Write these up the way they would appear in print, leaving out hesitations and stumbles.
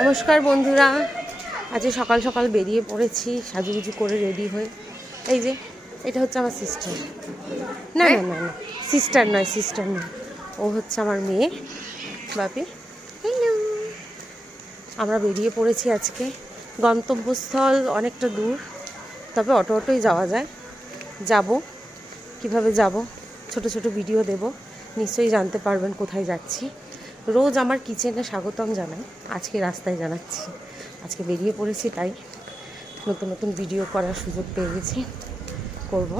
নমস্কার বন্ধুরা, আজকে সকাল সকাল বেরিয়ে পড়েছি সাজুগুজু করে রেডি হয়ে। এই যে এটা হচ্ছে আমার সিস্টার। না না না না সিস্টার নয়, ও হচ্ছে আমার মেয়ে বাপি। আমরা বেরিয়ে পড়েছি আজকে। গন্তব্যস্থল অনেকটা দূর, তবে অটোই যাওয়া যায়। যাব কিভাবে যাব, ছোট ছোট ভিডিও দেব, নিশ্চয়ই জানতে পারবেন কোথায় যাচ্ছি। রোজ আমার কিচেনে স্বাগতম জানাই, আজকে রাস্তায় জানাচ্ছি। আজকে বেরিয়ে পড়েছি, তাই নতুন নতুন ভিডিও করার সুযোগ পেয়ে গেছি, করব।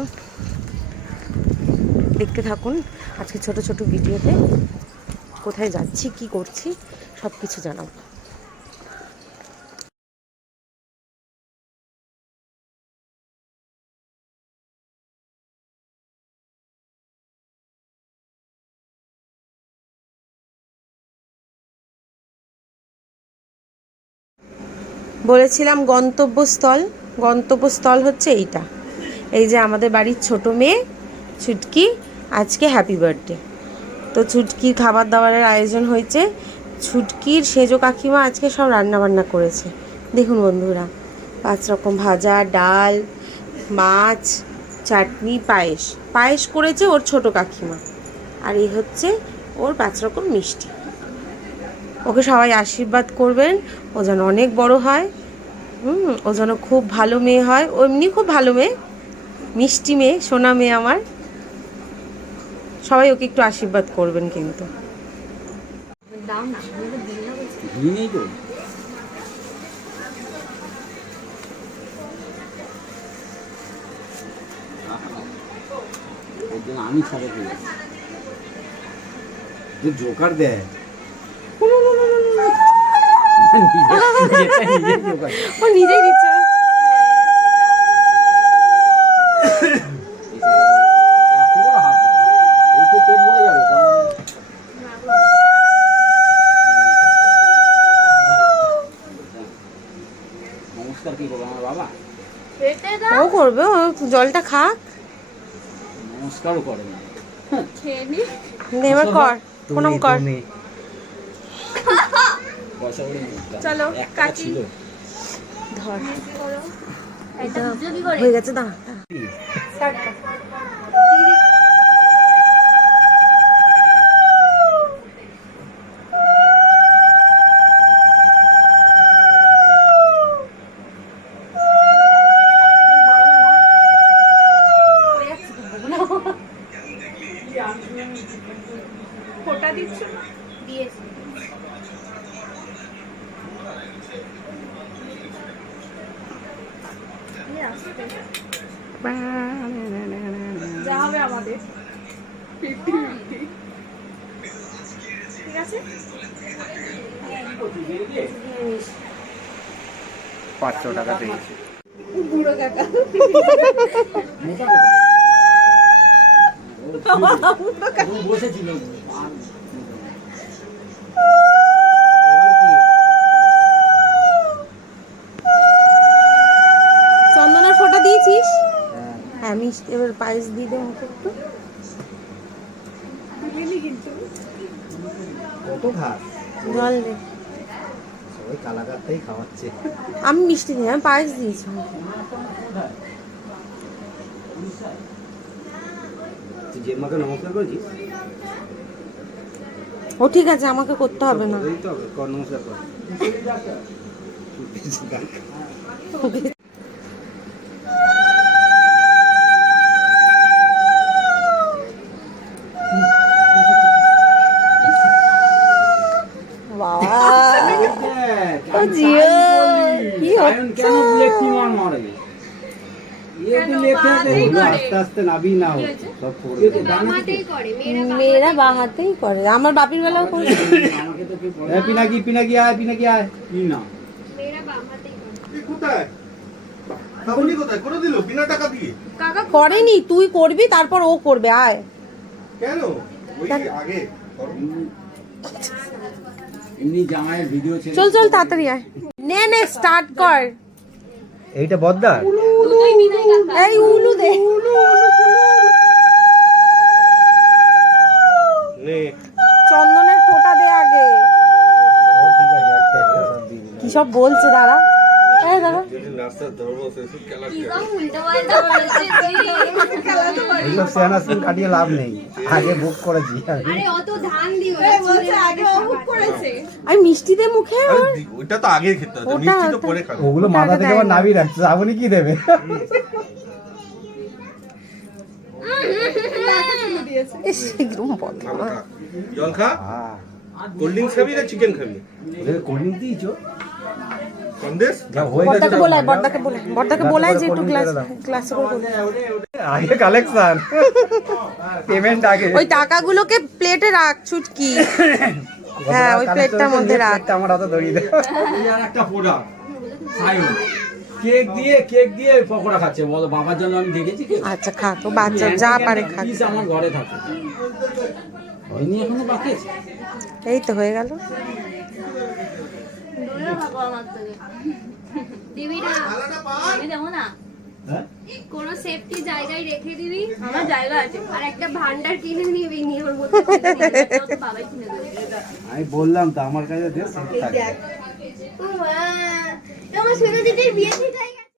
দেখতে থাকুন আজকে ছোট ছোট ভিডিওতে কোথায় যাচ্ছি, কি করছি, সব কিছু জানাবো। বলেছিলাম গন্তব্যস্থল হচ্ছে এইটা। এই যে আমাদের বাড়ির ছোট মেয়ে ছুটকি, আজকে হ্যাপি বার্থডে। তো ছুটকির খাবার দাবারের আয়োজন হয়েছে। ছুটকির সেজো কাকিমা আজকে সব রান্নাবান্না করেছে। দেখুন বন্ধুরা, 5 রকম ভাজা, ডাল, মাছ, চাটনি, পায়েস করেছে ওর ছোট কাকিমা। আর এই হচ্ছে ওর 5 রকম মিষ্টি। ওকে সবাই আশীর্বাদ করবেন, ও যেন অনেক বড় হয়। ও যেন খুব ভালো মেয়ে হয়। ও এমনি খুব ভালো মেয়ে, মিষ্টি মেয়ে, সোনা মেয়ে আমার। সবাই ওকে একটু আশীর্বাদ করবেন কিন্তু। আমি ছাড়া জোকার দেয়, ও নিজেই দিচ্ছে। নমস্কার কি করবো আমার বাবা? ও করবে, ও জলটা খা। নমস্কারও করে না। এবার কর, প্রণাম কর। চলো কাকি ধর, হয়ে গেছে। দাঁড়া ফোটা দিচ্ছ না? দিয়েছি। যা হবে আমাদের 50-50, ঠিক আছে? 500 টাকা পেয়েছি। বুড়ো কাকা বসেছিল। চন্দনের ফোঁটা দিয়েছিস? হ্যাঁ, মিষ্টি। এবার পায়েস দিয়ে দে আমাকে একটু। কত ঘাস, জল দে। সবাই কালাকারটাই খাওয়াচ্ছে। আমি মিষ্টি দিই, আমি পায়েস দিয়েছি। তুই জেম্মাকে নমস্কার করেছিস? ও ঠিক আছে, আমাকে করতে হবে না। কর, নমস্কার কর। মেয়েরা বা হাতেই করে, আমার বাপির বেলাও করে। করেনি, তুই করবি, তারপর ও করবে। আয় কেন আগে এমনি জামাইয়ের ভিডিও ছিল। চল তাড়াতাড়ি আয়। নে স্টার্ট কর। এইটা বদ্দার, এই উলু দে। চন্দনের ফোঁটা দে আগে। ঠিক আছে, একটা সব দিয়ে দিলাম। কি সব বলছে দাঁড়া, হ্যাঁ দাঁড়া। এগুলো সেনা সিন কাটিয়ে লাভ নেই, আগে বুক করেছি। আমি মিষ্টি দে মুখে, ওইটা তো আগে খেতে হতো, মিষ্টি তো পরে খাবে। ওগুলো মাথা থেকে আবার নামিয়ে রাখছে, আপনি কি দেবে? জল খা, কোল্ড ড্রিঙ্কস খাবি না চিকেন খাবি? কোল্ড ড্রিঙ্ক দিয়েছো? সন্দেশ যা হয়ে গেছে বর্দাকে তো- বলায়, বর্দাকে বলায় যে একটু ক্লাসে করে বলে। আগে কালেকশন, পেমেন্ট আগে। ওই টাকাগুলোকে প্লেটে রাখ ছুটকি, হ্যাঁ ওই প্লেটটার মধ্যে রাখ। প্লেটটা আমার হাতে ধরিয়ে দে। আর একটা পোড়া কেক দিয়ে পকোড়া খাচ্ছে, বলো বাবার জন্য আমি দেখেছি কেক। আচ্ছা খা, তো বাচ্চা যা পারে খা। পিস আমার ঘরে থাকে, ওই নিয়ে এখনো বাকি আছে। এই তো হয়ে গেল। দিবি না, আমি দেবো না। হ্যাঁ? কোনো সেফটি জায়গায় রেখে দিবি, আমার জায়গা আছে, আর একটা ভান্ডার কিনে নিবি, নিয়ে ওর মধ্যে ফেলে দিবি, তো বাবাই কিনে দেবে। আমি বললাম তো আমার কাছে দে, সব থাকে। তোমার সোনা দিদির বিয়ে ঠিক হয়ে গেছে।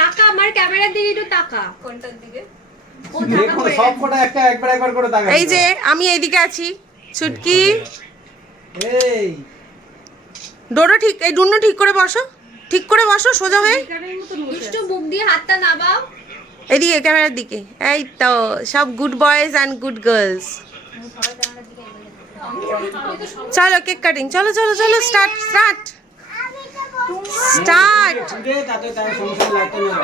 টাকা আমার ক্যামেরার দিকে একটু টাকা, কোনটার দিকে? ও টাকা পড়ে সব কটা একটা একবার করে টাকা। এই যে আমি এইদিকে আছি, ছুটকি এই ডোরো ঠিক, এই ডুন্নু ঠিক করে বসো, ঠিক করে বসো সোজা হয়ে। একটু বুক দিয়ে হাতটা নামাও। এদিকে ক্যামেরার দিকে, এই তো সব good boys and good girls. চলো কেক কাটিং, চলো চলো চলো, স্টার্ট স্টার্ট স্টার্ট। ফুটে তাতে তার সংসার লাইটটা নেওয়া।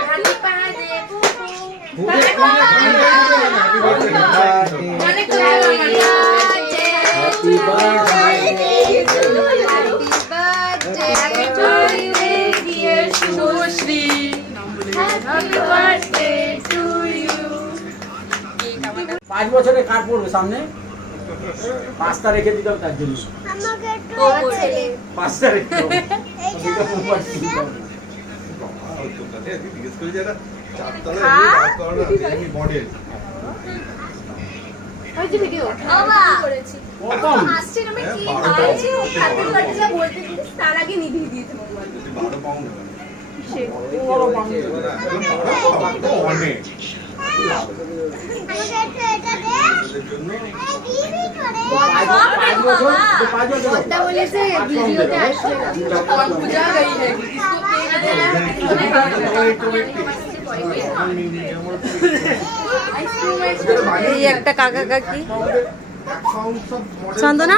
পাঁচ বছরে কার পড়বে সামনে? 5টা রেখে দিতাম তার জন্য। 5টা রেখে দাও। দুটো মোবাইল কিনতে হবে। জিজ্ঞেস করি যারা চারতলায় মডেল করেছি প্রথম আসছে না, আমি কি আছি হাতে ধরে যা বলতে দিস, তার আগে নিভিয়ে দিয়েছে মোবাইল। 12 পাউন্ড বড় পাঙ্গি। অনেক পাঁচ বছর কথা বলেছে ভিডিওতে আসবে না। এই একটা কাকা কাকি, চন্দনা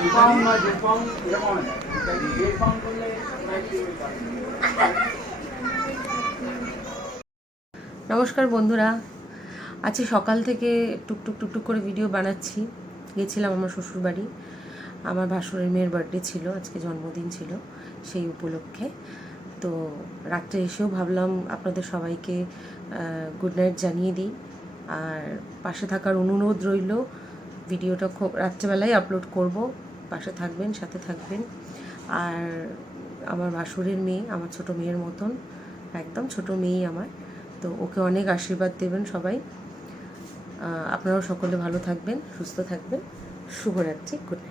এক পাউন্ড নয় 2 পাউন্ড এরকম হয়। 1.5 পাউন্ড করলে নমস্কার বন্ধুরা, আজকে সকাল থেকে টুকটুক টুকটুক করে ভিডিও বানাচ্ছি। গেছিলাম আমার শ্বশুরবাড়ি, আমার ভাসুরের মেয়ের বার্থডে ছিল, আজকে জন্মদিন ছিল, সেই উপলক্ষে। তো রাত্রে এসেও ভাবলাম আপনাদের সবাইকে গুড নাইট জানিয়ে দিই, আর পাশে থাকার অনুরোধ রইল। ভিডিওটা খুব রাত্রেবেলায় আপলোড করব, পাশে থাকবেন, সাথে থাকবেন। আর আমার ভাসুরের মেয়ে আমার ছোট মেয়ের মতন, একদম ছোট মেয়েই আমার, তো ওকে অনেক আশীর্বাদ দেবেন সবাই। আপনারাও সকলে ভালো থাকবেন, সুস্থ থাকবেন। শুভরাত্রি, গুড নাইট।